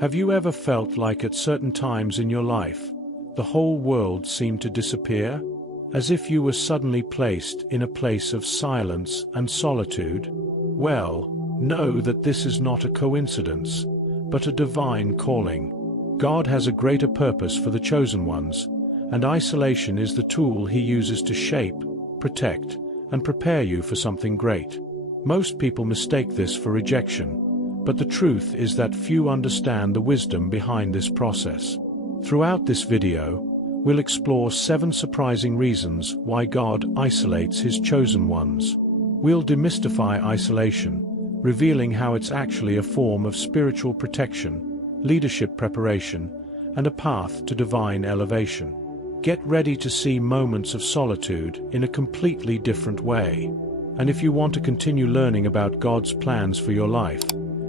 Have you ever felt like at certain times in your life, the whole world seemed to disappear? As if you were suddenly placed in a place of silence and solitude? Well, know that this is not a coincidence, but a divine calling. God has a greater purpose for the chosen ones, and isolation is the tool He uses to shape, protect, and prepare you for something great. Most people mistake this for rejection, but the truth is that few understand the wisdom behind this process. Throughout this video, we'll explore 7 surprising reasons why God isolates His chosen ones. We'll demystify isolation, revealing how it's actually a form of spiritual protection, leadership preparation, and a path to divine elevation. Get ready to see moments of solitude in a completely different way. And if you want to continue learning about God's plans for your life,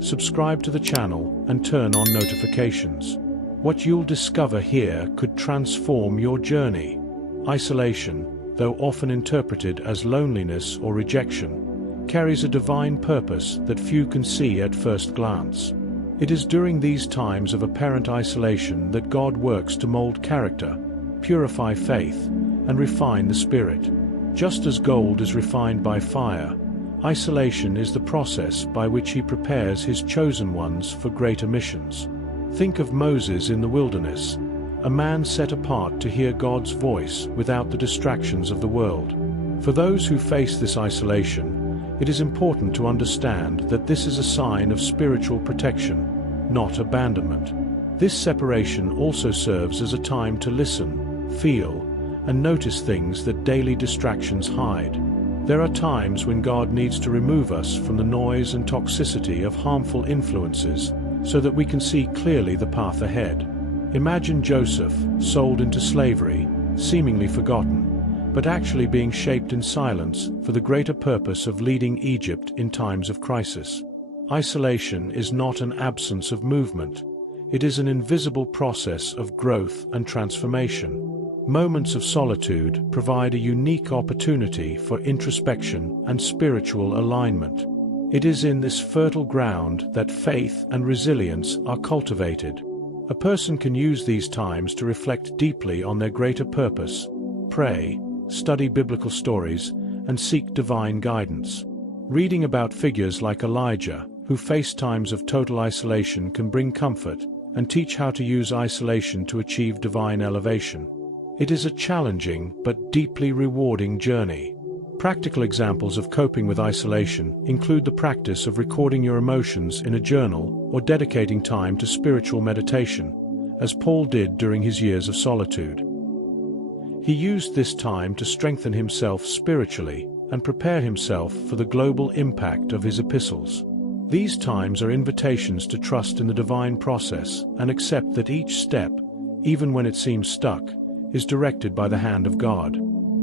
subscribe to the channel and turn on notifications. What you'll discover here could transform your journey. Isolation, though often interpreted as loneliness or rejection, carries a divine purpose that few can see at first glance. It is during these times of apparent isolation that God works to mold character, purify faith, and refine the spirit. Just as gold is refined by fire, isolation is the process by which He prepares His chosen ones for greater missions. Think of Moses in the wilderness, a man set apart to hear God's voice without the distractions of the world. For those who face this isolation, it is important to understand that this is a sign of spiritual protection, not abandonment. This separation also serves as a time to listen, feel, and notice things that daily distractions hide. There are times when God needs to remove us from the noise and toxicity of harmful influences so that we can see clearly the path ahead. Imagine Joseph, sold into slavery, seemingly forgotten, but actually being shaped in silence for the greater purpose of leading Egypt in times of crisis. Isolation is not an absence of movement. It is an invisible process of growth and transformation. Moments of solitude provide a unique opportunity for introspection and spiritual alignment. It is in this fertile ground that faith and resilience are cultivated. A person can use these times to reflect deeply on their greater purpose, pray, study biblical stories, and seek divine guidance. Reading about figures like Elijah, who faced times of total isolation, can bring comfort and teach how to use isolation to achieve divine elevation. It is a challenging but deeply rewarding journey. Practical examples of coping with isolation include the practice of recording your emotions in a journal or dedicating time to spiritual meditation, as Paul did during his years of solitude. He used this time to strengthen himself spiritually and prepare himself for the global impact of his epistles. These times are invitations to trust in the divine process and accept that each step, even when it seems stuck, is directed by the hand of God.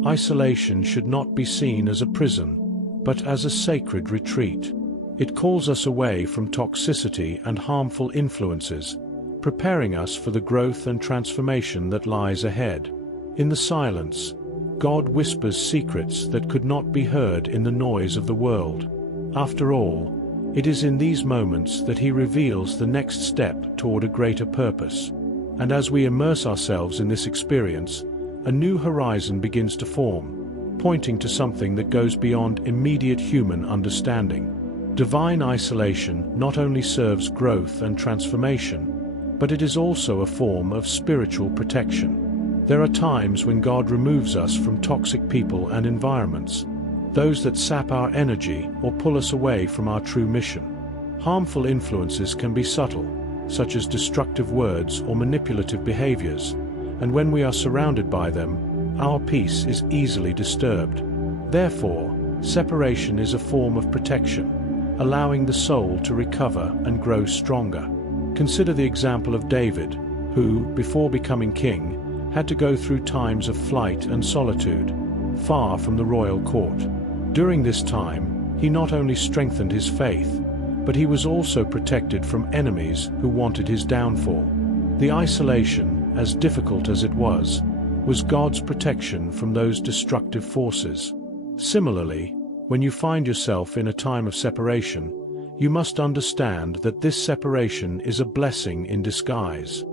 Isolation should not be seen as a prison, but as a sacred retreat. It calls us away from toxicity and harmful influences, preparing us for the growth and transformation that lies ahead. In the silence, God whispers secrets that could not be heard in the noise of the world. After all, it is in these moments that He reveals the next step toward a greater purpose. And as we immerse ourselves in this experience, a new horizon begins to form, pointing to something that goes beyond immediate human understanding. Divine isolation not only serves growth and transformation, but it is also a form of spiritual protection. There are times when God removes us from toxic people and environments, those that sap our energy or pull us away from our true mission. Harmful influences can be subtle, such as destructive words or manipulative behaviors, and when we are surrounded by them, our peace is easily disturbed. Therefore, separation is a form of protection, allowing the soul to recover and grow stronger. Consider the example of David, who, before becoming king, had to go through times of flight and solitude, far from the royal court. During this time, he not only strengthened his faith, but he was also protected from enemies who wanted his downfall. The isolation, as difficult as it was God's protection from those destructive forces. Similarly, when you find yourself in a time of separation, you must understand that this separation is a blessing in disguise.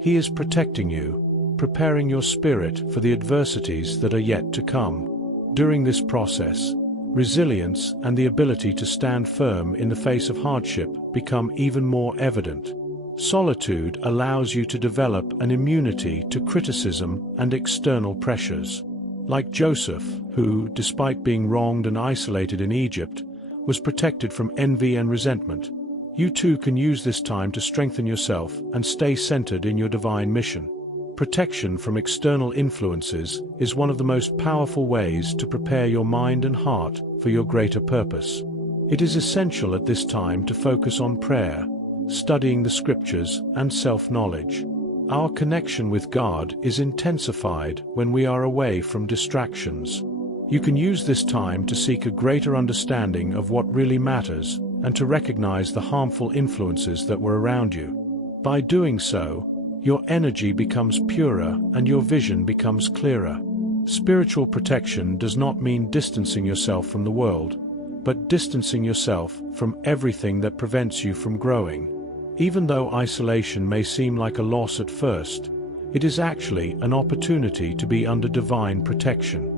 He is protecting you, preparing your spirit for the adversities that are yet to come. During this process, resilience and the ability to stand firm in the face of hardship become even more evident. Solitude allows you to develop an immunity to criticism and external pressures. Like Joseph, who, despite being wronged and isolated in Egypt, was protected from envy and resentment, you too can use this time to strengthen yourself and stay centered in your divine mission. Protection from external influences is one of the most powerful ways to prepare your mind and heart for your greater purpose. It is essential at this time to focus on prayer, studying the scriptures, and self-knowledge. Our connection with God is intensified when we are away from distractions. You can use this time to seek a greater understanding of what really matters and to recognize the harmful influences that were around you. By doing so, your energy becomes purer and your vision becomes clearer. Spiritual protection does not mean distancing yourself from the world, but distancing yourself from everything that prevents you from growing. Even though isolation may seem like a loss at first, it is actually an opportunity to be under divine protection.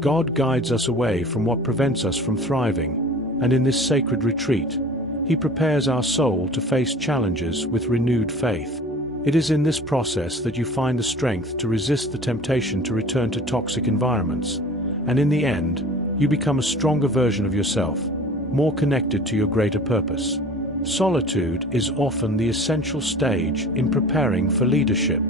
God guides us away from what prevents us from thriving, and in this sacred retreat, He prepares our soul to face challenges with renewed faith. It is in this process that you find the strength to resist the temptation to return to toxic environments, and in the end, you become a stronger version of yourself, more connected to your greater purpose. Solitude is often the essential stage in preparing for leadership.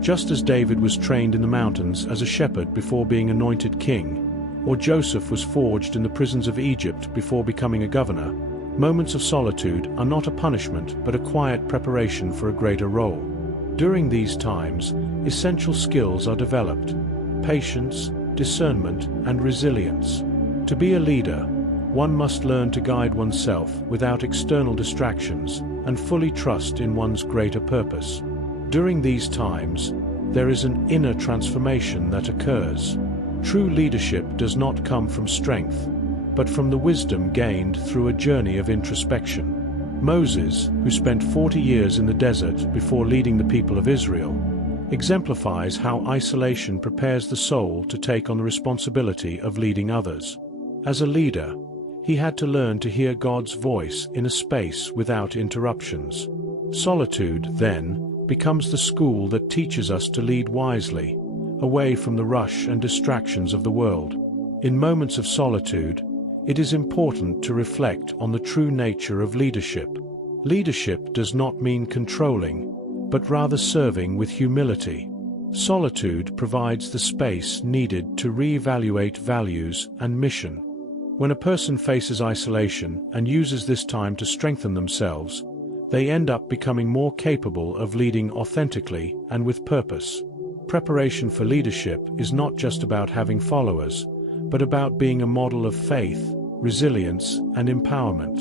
Just as David was trained in the mountains as a shepherd before being anointed king, or Joseph was forged in the prisons of Egypt before becoming a governor, moments of solitude are not a punishment but a quiet preparation for a greater role. During these times, essential skills are developed: patience, discernment, and resilience. To be a leader, one must learn to guide oneself without external distractions and fully trust in one's greater purpose. During these times, there is an inner transformation that occurs. True leadership does not come from strength, but from the wisdom gained through a journey of introspection. Moses, who spent 40 years in the desert before leading the people of Israel, exemplifies how isolation prepares the soul to take on the responsibility of leading others. As a leader, he had to learn to hear God's voice in a space without interruptions. Solitude, then, becomes the school that teaches us to lead wisely, away from the rush and distractions of the world. In moments of solitude, it is important to reflect on the true nature of leadership. Leadership does not mean controlling, but rather serving with humility. Solitude provides the space needed to reevaluate values and mission. When a person faces isolation and uses this time to strengthen themselves, they end up becoming more capable of leading authentically and with purpose. Preparation for leadership is not just about having followers, but about being a model of faith, resilience, and empowerment.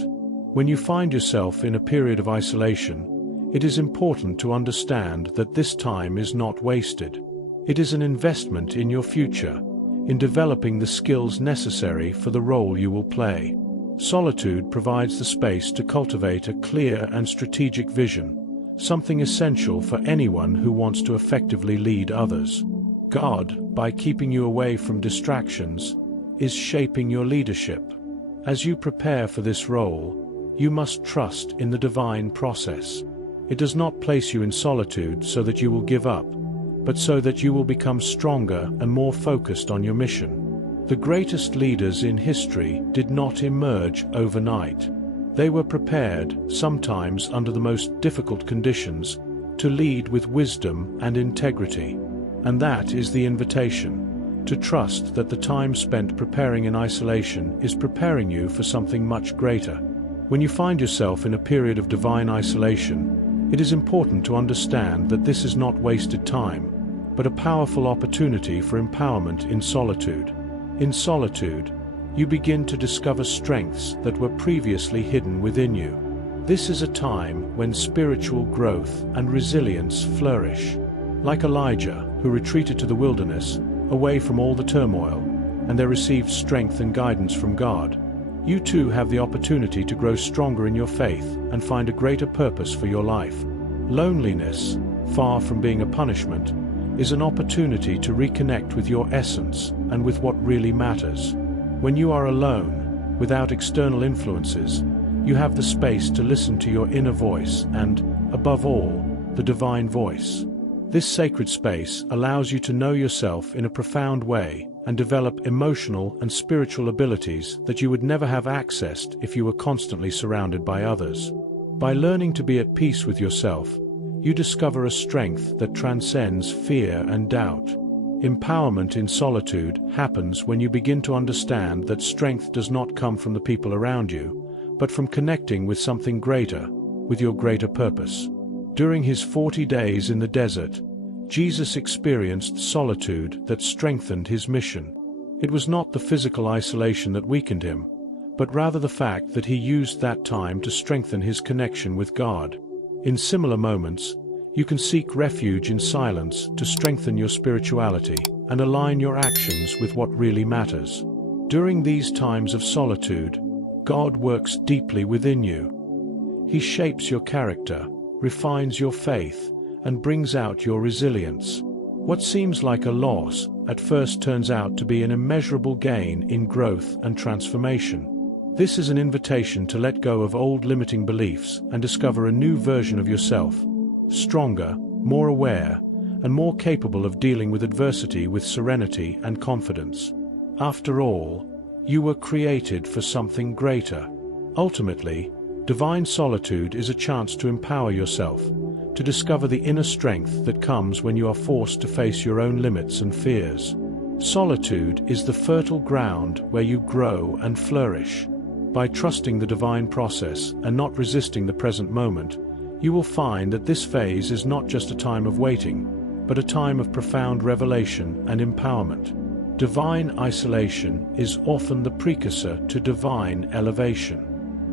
When you find yourself in a period of isolation, it is important to understand that this time is not wasted. It is an investment in your future, in developing the skills necessary for the role you will play. Solitude provides the space to cultivate a clear and strategic vision, something essential for anyone who wants to effectively lead others. God, by keeping you away from distractions, is shaping your leadership. As you prepare for this role, you must trust in the divine process. It does not place you in solitude so that you will give up, but so that you will become stronger and more focused on your mission. The greatest leaders in history did not emerge overnight. They were prepared, sometimes under the most difficult conditions, to lead with wisdom and integrity. And that is the invitation, to trust that the time spent preparing in isolation is preparing you for something much greater. When you find yourself in a period of divine isolation, it is important to understand that this is not wasted time, but a powerful opportunity for empowerment in solitude. In solitude, you begin to discover strengths that were previously hidden within you. This is a time when spiritual growth and resilience flourish. Like Elijah, who retreated to the wilderness, away from all the turmoil, and there received strength and guidance from God, you too have the opportunity to grow stronger in your faith and find a greater purpose for your life. Loneliness, far from being a punishment, is an opportunity to reconnect with your essence and with what really matters. When you are alone, without external influences, you have the space to listen to your inner voice and, above all, the divine voice. This sacred space allows you to know yourself in a profound way and develop emotional and spiritual abilities that you would never have accessed if you were constantly surrounded by others. By learning to be at peace with yourself, you discover a strength that transcends fear and doubt. Empowerment in solitude happens when you begin to understand that strength does not come from the people around you, but from connecting with something greater, with your greater purpose. During his 40 days in the desert, Jesus experienced solitude that strengthened his mission. It was not the physical isolation that weakened him, but rather the fact that he used that time to strengthen his connection with God. In similar moments, you can seek refuge in silence to strengthen your spirituality and align your actions with what really matters. During these times of solitude, God works deeply within you. He shapes your character, refines your faith, and brings out your resilience. What seems like a loss at first turns out to be an immeasurable gain in growth and transformation. This is an invitation to let go of old limiting beliefs and discover a new version of yourself, stronger, more aware, and more capable of dealing with adversity with serenity and confidence. After all, you were created for something greater. Ultimately, divine solitude is a chance to empower yourself, to discover the inner strength that comes when you are forced to face your own limits and fears. Solitude is the fertile ground where you grow and flourish. By trusting the divine process and not resisting the present moment, you will find that this phase is not just a time of waiting, but a time of profound revelation and empowerment. Divine isolation is often the precursor to divine elevation.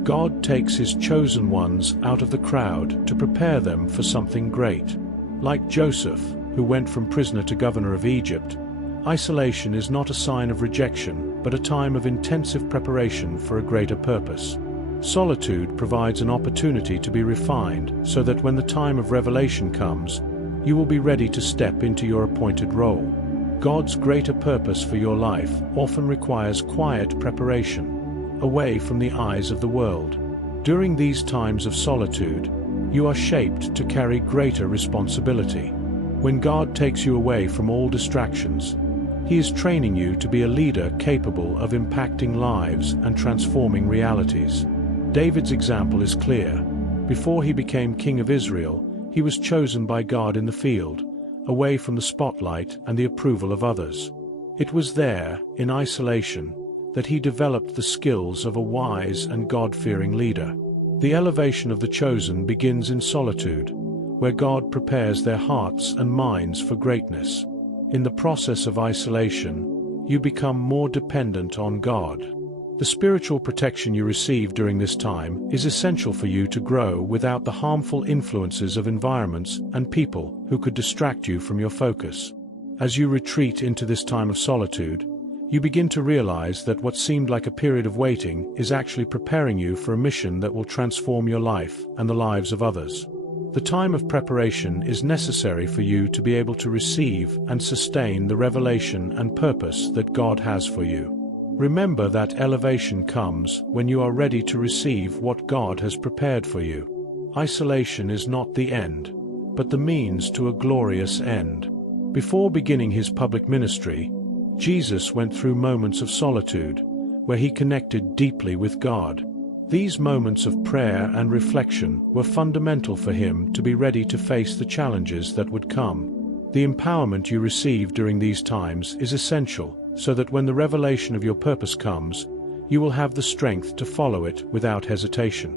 God takes his chosen ones out of the crowd to prepare them for something great. Like Joseph, who went from prisoner to governor of Egypt, isolation is not a sign of rejection, but a time of intensive preparation for a greater purpose. Solitude provides an opportunity to be refined so that when the time of revelation comes, you will be ready to step into your appointed role. God's greater purpose for your life often requires quiet preparation, away from the eyes of the world. During these times of solitude, you are shaped to carry greater responsibility. When God takes you away from all distractions, he is training you to be a leader capable of impacting lives and transforming realities. David's example is clear. Before he became king of Israel, he was chosen by God in the field, away from the spotlight and the approval of others. It was there, in isolation, that he developed the skills of a wise and God-fearing leader. The elevation of the chosen begins in solitude, where God prepares their hearts and minds for greatness. In the process of isolation, you become more dependent on God. The spiritual protection you receive during this time is essential for you to grow without the harmful influences of environments and people who could distract you from your focus. As you retreat into this time of solitude, you begin to realize that what seemed like a period of waiting is actually preparing you for a mission that will transform your life and the lives of others. The time of preparation is necessary for you to be able to receive and sustain the revelation and purpose that God has for you. Remember that elevation comes when you are ready to receive what God has prepared for you. Isolation is not the end, but the means to a glorious end. Before beginning his public ministry, Jesus went through moments of solitude, where he connected deeply with God. These moments of prayer and reflection were fundamental for him to be ready to face the challenges that would come. The empowerment you receive during these times is essential, so that when the revelation of your purpose comes, you will have the strength to follow it without hesitation.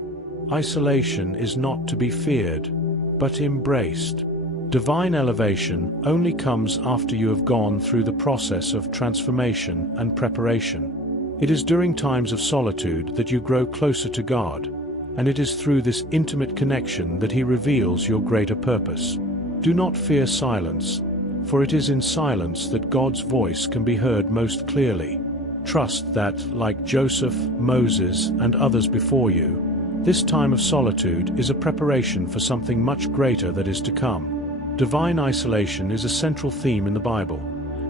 Isolation is not to be feared, but embraced. Divine elevation only comes after you have gone through the process of transformation and preparation. It is during times of solitude that you grow closer to God, and it is through this intimate connection that he reveals your greater purpose. Do not fear silence, for it is in silence that God's voice can be heard most clearly. Trust that, like Joseph, Moses, and others before you, this time of solitude is a preparation for something much greater that is to come. Divine isolation is a central theme in the Bible,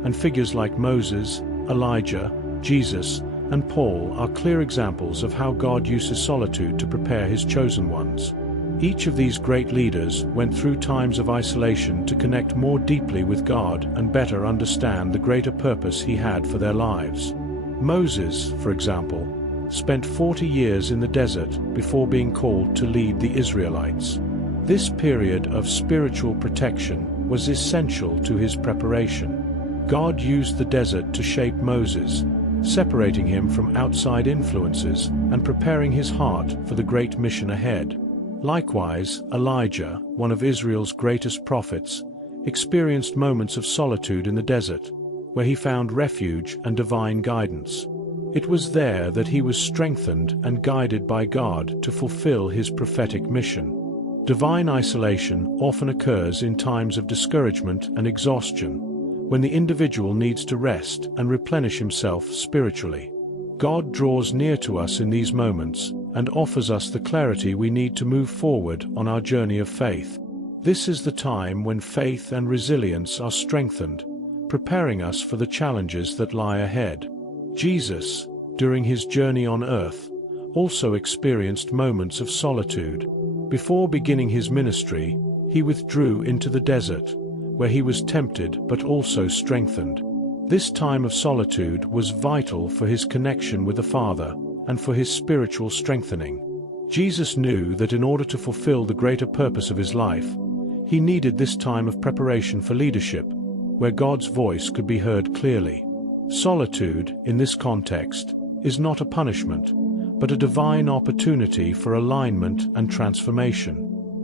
and figures like Moses, Elijah, Jesus, and Paul are clear examples of how God uses solitude to prepare his chosen ones. Each of these great leaders went through times of isolation to connect more deeply with God and better understand the greater purpose he had for their lives. Moses, for example, spent 40 years in the desert before being called to lead the Israelites. This period of spiritual protection was essential to his preparation. God used the desert to shape Moses, separating him from outside influences and preparing his heart for the great mission ahead. Likewise, Elijah, one of Israel's greatest prophets, experienced moments of solitude in the desert, where he found refuge and divine guidance. It was there that he was strengthened and guided by God to fulfill his prophetic mission. Divine isolation often occurs in times of discouragement and exhaustion, when the individual needs to rest and replenish himself spiritually. God draws near to us in these moments and offers us the clarity we need to move forward on our journey of faith. This is the time when faith and resilience are strengthened, preparing us for the challenges that lie ahead. Jesus, during his journey on earth, also experienced moments of solitude. Before beginning his ministry, he withdrew into the desert, where he was tempted but also strengthened. This time of solitude was vital for his connection with the Father and for his spiritual strengthening. Jesus knew that in order to fulfill the greater purpose of his life, he needed this time of preparation for leadership, where God's voice could be heard clearly. Solitude, in this context, is not a punishment, but a divine opportunity for alignment and transformation.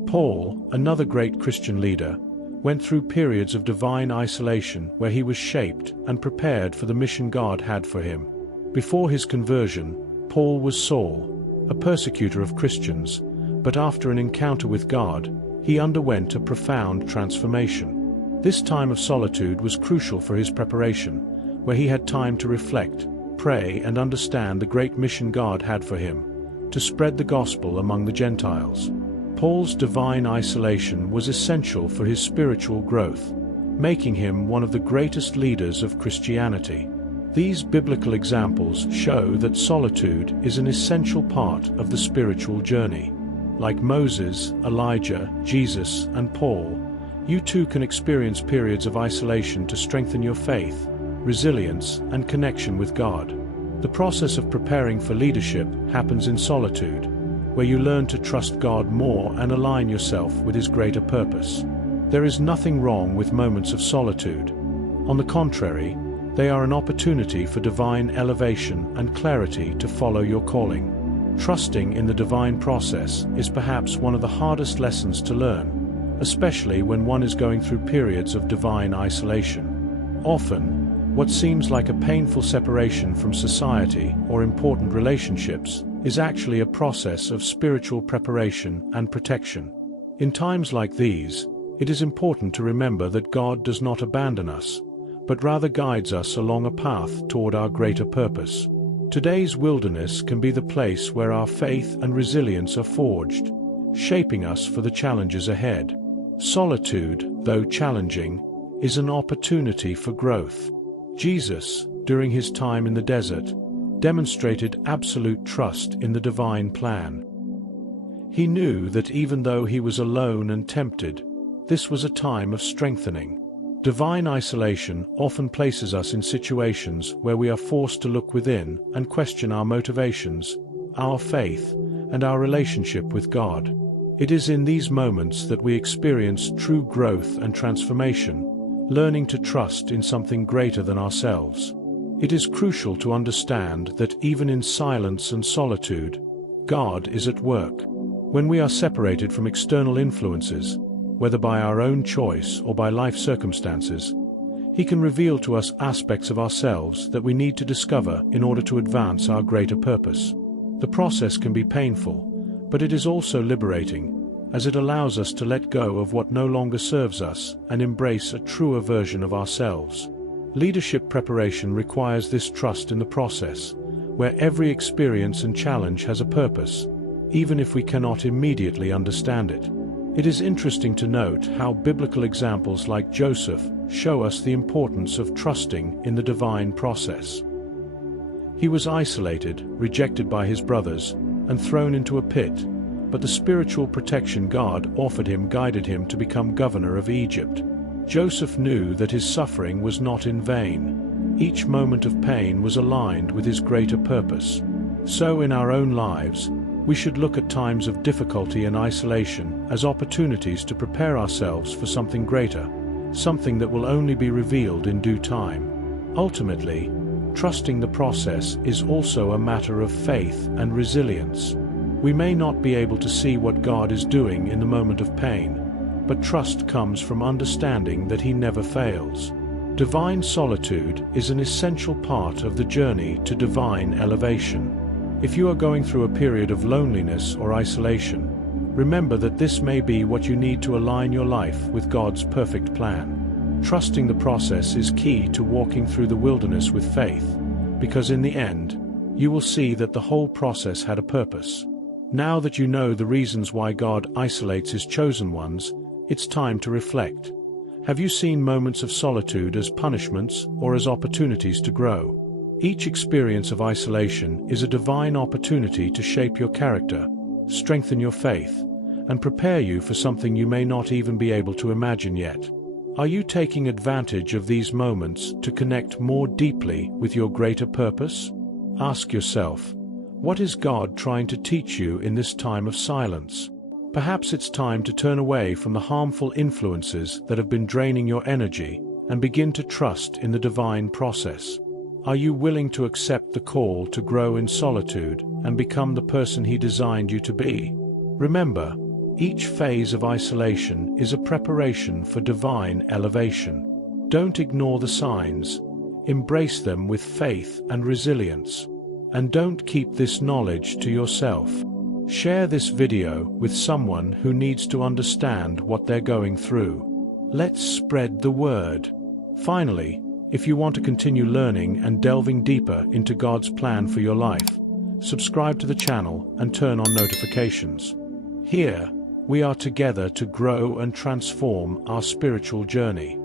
Paul, another great Christian leader, went through periods of divine isolation where he was shaped and prepared for the mission God had for him. Before his conversion, Paul was Saul, a persecutor of Christians, but after an encounter with God, he underwent a profound transformation. This time of solitude was crucial for his preparation, where he had time to reflect, pray, and understand the great mission God had for him, to spread the gospel among the Gentiles. Paul's divine isolation was essential for his spiritual growth, making him one of the greatest leaders of Christianity. These biblical examples show that solitude is an essential part of the spiritual journey. Like Moses, Elijah, Jesus, and Paul, you too can experience periods of isolation to strengthen your faith, resilience, and connection with God. The process of preparing for leadership happens in solitude, where you learn to trust God more and align yourself with his greater purpose. There is nothing wrong with moments of solitude. On the contrary, they are an opportunity for divine elevation and clarity to follow your calling. Trusting in the divine process is perhaps one of the hardest lessons to learn, especially when one is going through periods of divine isolation. Often, what seems like a painful separation from society or important relationships is actually a process of spiritual preparation and protection. In times like these, it is important to remember that God does not abandon us, but rather guides us along a path toward our greater purpose. Today's wilderness can be the place where our faith and resilience are forged, shaping us for the challenges ahead. Solitude, though challenging, is an opportunity for growth. Jesus, during his time in the desert, demonstrated absolute trust in the divine plan. He knew that even though he was alone and tempted, this was a time of strengthening. Divine isolation often places us in situations where we are forced to look within and question our motivations, our faith, and our relationship with God. It is in these moments that we experience true growth and transformation, learning to trust in something greater than ourselves. It is crucial to understand that even in silence and solitude, God is at work. When we are separated from external influences, whether by our own choice or by life circumstances, he can reveal to us aspects of ourselves that we need to discover in order to advance our greater purpose. The process can be painful, but it is also liberating, as it allows us to let go of what no longer serves us and embrace a truer version of ourselves. Leadership preparation requires this trust in the process, where every experience and challenge has a purpose, even if we cannot immediately understand it. It is interesting to note how biblical examples like Joseph show us the importance of trusting in the divine process. He was isolated, rejected by his brothers, and thrown into a pit, but the spiritual protection God offered him guided him to become governor of Egypt. Joseph knew that his suffering was not in vain. Each moment of pain was aligned with his greater purpose. So in our own lives, we should look at times of difficulty and isolation as opportunities to prepare ourselves for something greater, something that will only be revealed in due time. Ultimately, trusting the process is also a matter of faith and resilience. We may not be able to see what God is doing in the moment of pain, but trust comes from understanding that He never fails. Divine solitude is an essential part of the journey to divine elevation. If you are going through a period of loneliness or isolation, remember that this may be what you need to align your life with God's perfect plan. Trusting the process is key to walking through the wilderness with faith, because in the end, you will see that the whole process had a purpose. Now that you know the reasons why God isolates His chosen ones, it's time to reflect. Have you seen moments of solitude as punishments or as opportunities to grow? Each experience of isolation is a divine opportunity to shape your character, strengthen your faith, and prepare you for something you may not even be able to imagine yet. Are you taking advantage of these moments to connect more deeply with your greater purpose? Ask yourself, what is God trying to teach you in this time of silence? Perhaps it's time to turn away from the harmful influences that have been draining your energy and begin to trust in the divine process. Are you willing to accept the call to grow in solitude and become the person He designed you to be? Remember, each phase of isolation is a preparation for divine elevation. Don't ignore the signs. Embrace them with faith and resilience. And don't keep this knowledge to yourself. Share this video with someone who needs to understand what they're going through. Let's spread the word. Finally, if you want to continue learning and delving deeper into God's plan for your life, subscribe to the channel and turn on notifications. Here, we are together to grow and transform our spiritual journey.